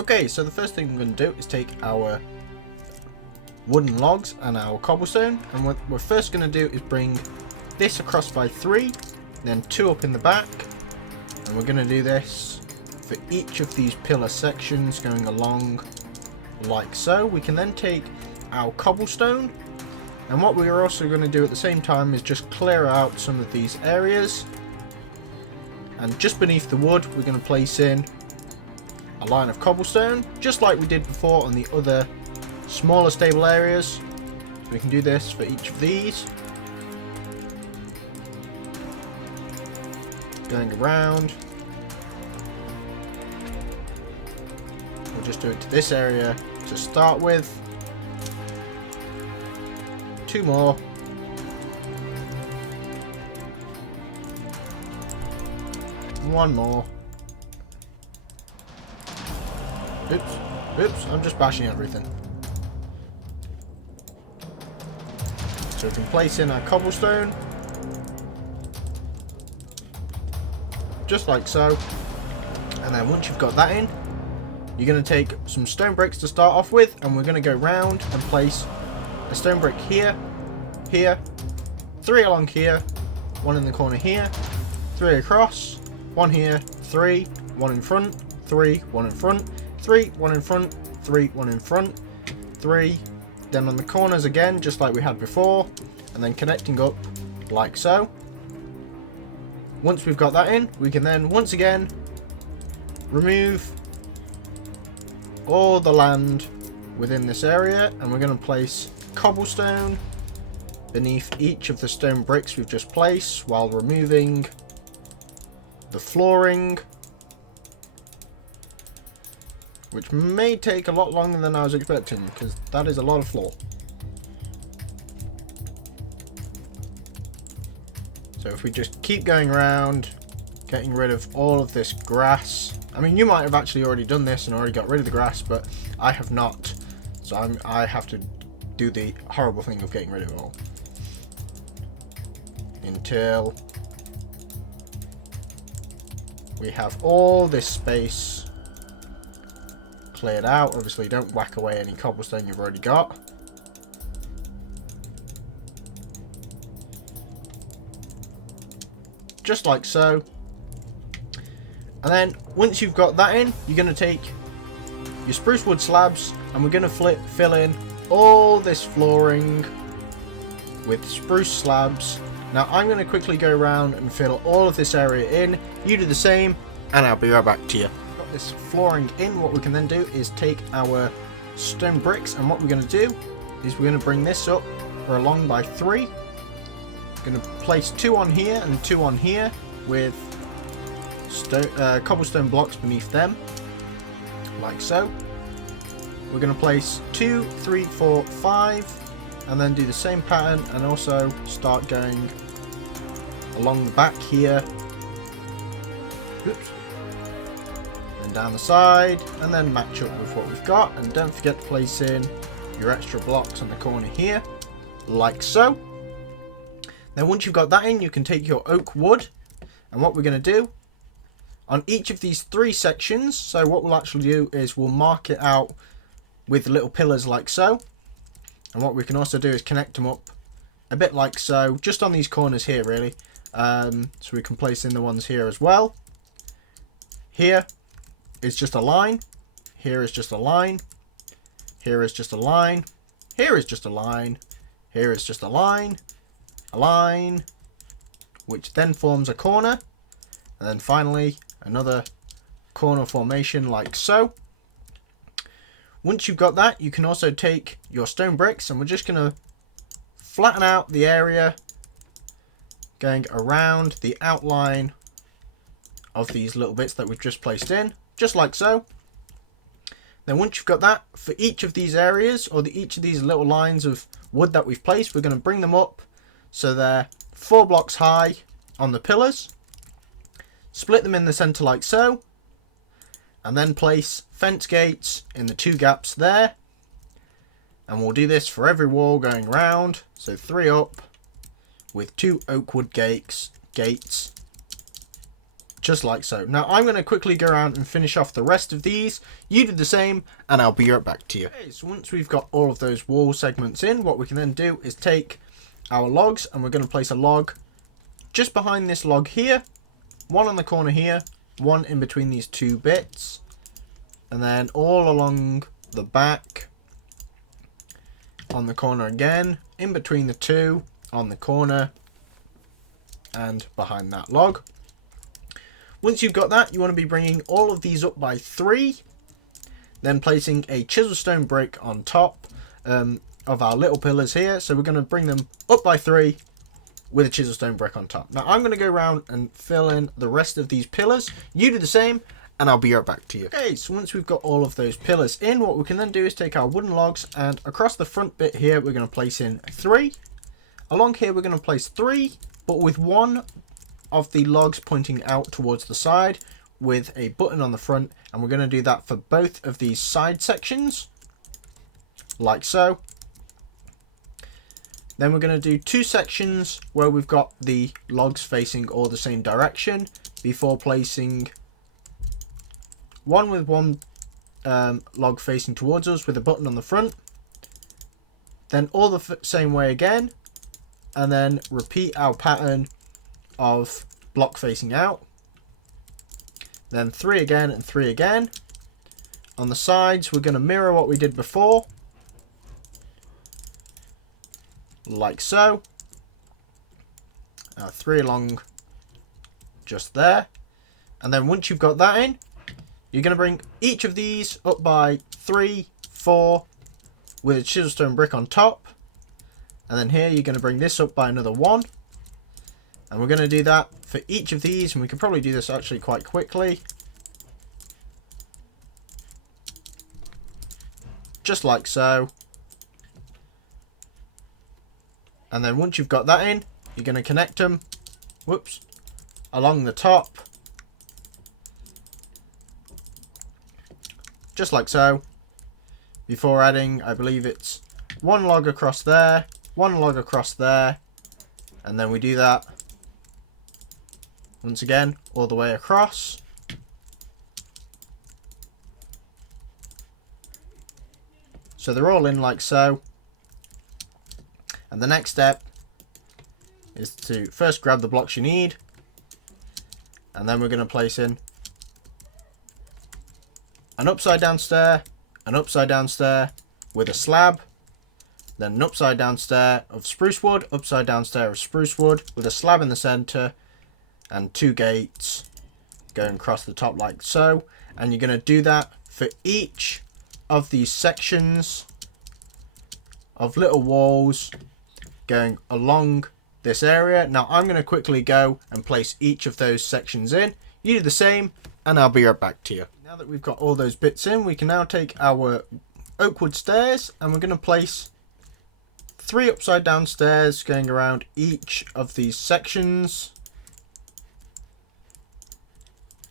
Okay, so the first thing I'm going to do is take our wooden logs and our cobblestone, and what we're first going to do is bring this across by 3, then 2 up in the back, and we're going to do this for each of these pillar sections going along like so. We can then take our cobblestone, and what we are also going to do at the same time is just clear out some of these areas, and just beneath the wood we're going to place in a line of cobblestone, just like we did before on the other smaller stable areas. So we can do this for each of these, going around. We'll just do it to this area to start with. 2 more. One more. Oops, I'm just bashing everything. So we can place in our cobblestone, just like so. And then once you've got that in, you're going to take some stone bricks to start off with, and we're going to go round and place a stone brick here, here, 3 along here, 1 in the corner here, 3 across, 1 here, 3, 1 in front, 3, 1 in front, 3, 1 in front, 3, 1 in front, 3, then on the corners again, just like we had before, and then connecting up like so. Once we've got that in, we can then once again remove all the land within this area, and we're going to place cobblestone beneath each of the stone bricks we've just placed, while removing the flooring, which may take a lot longer than I was expecting, because that is a lot of floor. So if we just keep going around, getting rid of all of this grass. I mean, you might have actually already done this and already got rid of the grass, but I have not. So I have to do the horrible thing of getting rid of it all. Until we have all this space cleared out. Obviously, don't whack away any cobblestone you've already got. Just like so. And then once you've got that in, you're going to take your spruce wood slabs, and we're going to fill in all this flooring with spruce slabs. Now I'm going to quickly go around and fill all of this area in. You do the same, and I'll be right back to you. Got this flooring in. What we can then do is take our stone bricks, and what we're going to do is we're going to bring this up or along by 3. We're going to place 2 on here and 2 on here with cobblestone blocks beneath them, like so. We're going to place 2, 3, 4, 5, and then do the same pattern, and also start going along the back here. Oops. Then down the side, and then match up with what we've got. And don't forget to place in your extra blocks on the corner here, like so. Then once you've got that in, you can take your oak wood, and what we're going to do on each of these 3 sections, so what we'll actually do is we'll mark it out with little pillars like so. And what we can also do is connect them up a bit like so, just on these corners here really. So we can place in the ones here as well. Here is just a line, here is just a line, here is just a line, here is just a line, here is just a line, which then forms a corner, and then finally another corner formation like so. Once you've got that, you can also take your stone bricks, and we're just going to flatten out the area going around the outline of these little bits that we've just placed in, just like so. Then once you've got that, for each of these areas, or each of these little lines of wood that we've placed, we're going to bring them up so they're 4 blocks high on the pillars, split them in the center like so, and then place fence gates in the 2 gaps there. And we'll do this for every wall going round, so 3 up with 2 oak wood gates just like so. Now I'm going to quickly go around and finish off the rest of these. You do the same and I'll be right back to you. Okay, so once we've got all of those wall segments in, what we can then do is take our logs and we're going to place a log just behind this log here, one on the corner here, one in between these two bits, and then all along the back on the corner again, in between the two on the corner and behind that log. Once you've got that, you want to be bringing all of these up by 3, then placing a chisel stone brick on top of our little pillars here. So we're going to bring them up by 3 with a chisel stone brick on top. Now I'm going to go around and fill in the rest of these pillars. You do the same and I'll be right back to you. Okay, so once we've got all of those pillars in, what we can then do is take our wooden logs and across the front bit here, we're going to place in 3. Along here, we're going to place 3, but with one of the logs pointing out towards the side with a button on the front, and we're going to do that for both of these side sections like so. Then we're going to do 2 sections where we've got the logs facing all the same direction before placing one with one log facing towards us with a button on the front, then all the same way again, and then repeat our pattern of block facing out, then 3 again and 3 again. On the sides, we're going to mirror what we did before, like so. 3 along just there, and then once you've got that in, you're going to bring each of these up by 3, 4 with a chisel stone brick on top, and then here you're going to bring this up by another 1. And we're going to do that for each of these, and we can probably do this actually quite quickly. Just like so. And then once you've got that in, you're going to connect them, whoops, along the top. Just like so. Before adding, I believe it's 1 log across there, 1 log across there, and then we do that once again all the way across. So they're all in like so. And the next step is to first grab the blocks you need, and then we're going to place in an upside down stair, an upside down stair with a slab, then an upside down stair of spruce wood, upside down stair of spruce wood with a slab in the center, and 2 gates going across the top like so. And you're going to do that for each of these sections of little walls going along this area. Now I'm going to quickly go and place each of those sections in. You do the same and I'll be right back to you. Now that we've got all those bits in, we can now take our oak wood stairs and we're going to place 3 upside down stairs going around each of these sections.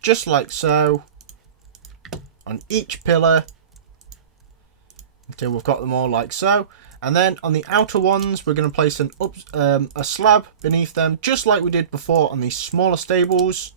Just like so, on each pillar, until we've got them all like so. And then on the outer ones, we're going to place a slab beneath them, just like we did before on these smaller stables.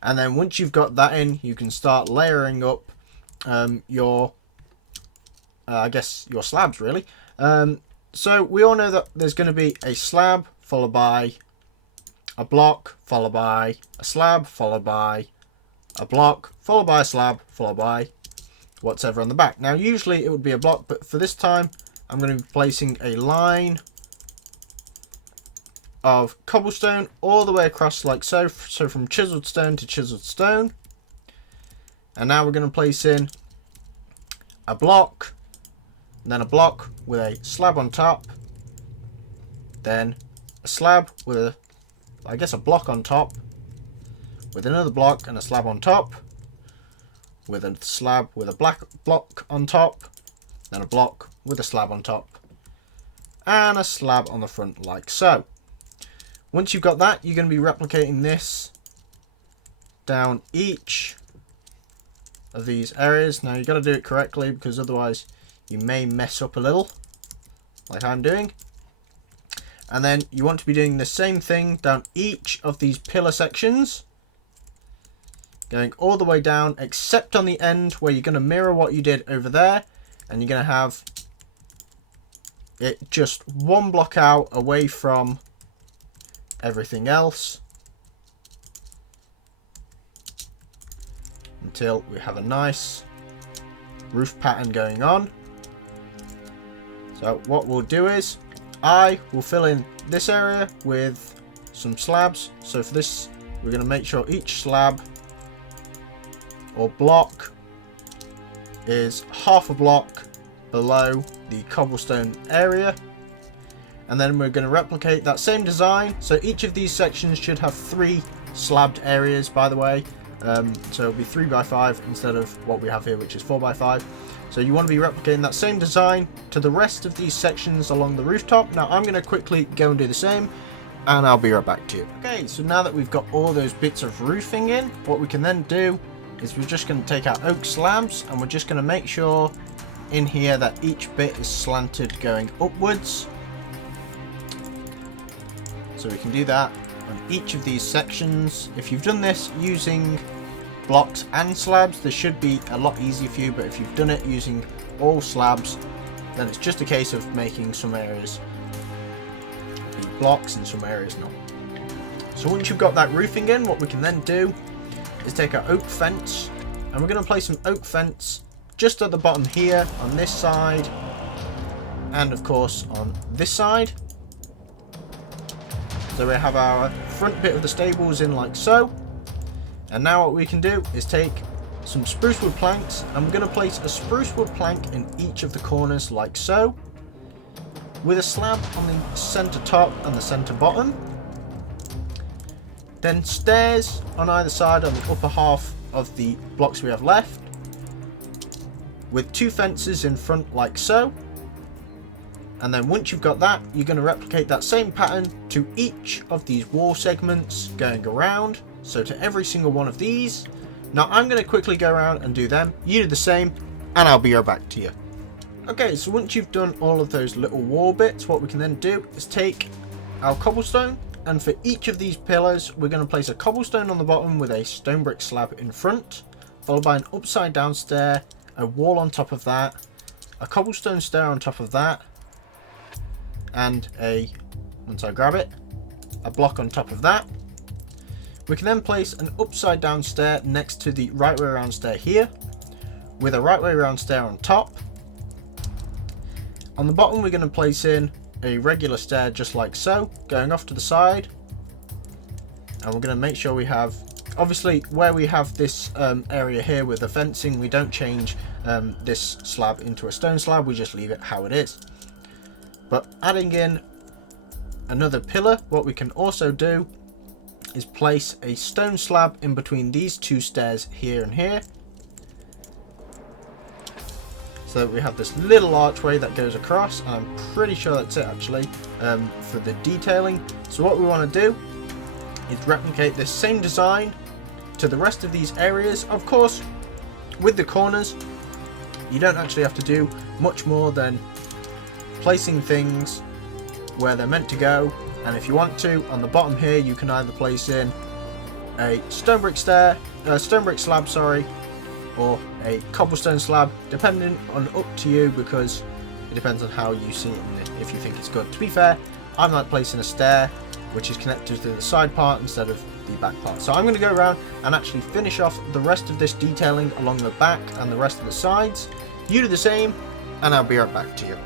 And then once you've got that in, you can start layering up your slabs really. So we all know that there's going to be a slab followed by a block, followed by a slab, followed by a block, followed by a slab, followed by whatever on the back. Now usually it would be a block, but for this time I'm going to be placing a line of cobblestone all the way across like so, so from chiseled stone to chiseled stone. And now we're going to place in a block, and then a block with a slab on top, then a slab with a block on top, with another block and a slab on top, with a slab with a black block on top, then a block with a slab on top, and a slab on the front like so. Once you've got that, you're going to be replicating this down each of these areas. Now you've got to do it correctly because otherwise you may mess up a little, like I'm doing. And then you want to be doing the same thing down each of these pillar sections, going all the way down except on the end where you're going to mirror what you did over there, and you're going to have it just one block out away from everything else until we have a nice roof pattern going on. So what we'll do is I will fill in this area with some slabs. So for this, we're going to make sure each slab or block is half a block below the cobblestone area. And then we're going to replicate that same design. So each of these sections should have 3 slabbed areas, by the way. So it'll be 3x5 instead of what we have here, which is 4x5. So you want to be replicating that same design to the rest of these sections along the rooftop. Now I'm going to quickly go and do the same, and I'll be right back to you. Okay, so now that we've got all those bits of roofing in, what we can then do is we're just going to take our oak slabs, and we're just going to make sure in here that each bit is slanted going upwards. So we can do that on each of these sections. If you've done this using blocks and slabs, this should be a lot easier for you, but if you've done it using all slabs, then it's just a case of making some areas be blocks and some areas not. So once you've got that roofing in, what we can then do is take our oak fence, and we're going to place some oak fence just at the bottom here on this side, and of course on this side. So we have our front bit of the stables in like so. And now what we can do is take some spruce wood planks, and we're going to place a spruce wood plank in each of the corners like so, with a slab on the center top and the center bottom. Then stairs on either side on the upper half of the blocks we have left, with 2 fences in front like so. And then once you've got that, you're going to replicate that same pattern to each of these wall segments going around. So to every single one of these. Now I'm going to quickly go around and do them. You do the same, and I'll be right back to you. Okay, so once you've done all of those little wall bits, what we can then do is take our cobblestone, and for each of these pillars, we're going to place a cobblestone on the bottom with a stone brick slab in front, followed by an upside down stair, a wall on top of that, a cobblestone stair on top of that, and once I grab it, a block on top of that. We can then place an upside down stair next to the right way around stair here, with a right way around stair on top. On the bottom, we're going to place in a regular stair just like so, going off to the side. And we're going to make sure we have, obviously where we have this area here with the fencing, we don't change this slab into a stone slab, we just leave it how it is. But adding in another pillar, what we can also do is place a stone slab in between these 2 stairs here and here, so that we have this little archway that goes across, and I'm pretty sure that's it actually for the detailing. So what we want to do is replicate this same design to the rest of these areas. Of course, with the corners, you don't actually have to do much more than placing things where they're meant to go. And if you want to, on the bottom here, you can either place in a stone brick slab, sorry, or a cobblestone slab, depending on up to you, because it depends on how you see it and if you think it's good. To be fair, I'm like placing a stair which is connected to the side part instead of the back part. So I'm going to go around and actually finish off the rest of this detailing along the back and the rest of the sides. You do the same, and I'll be right back to you.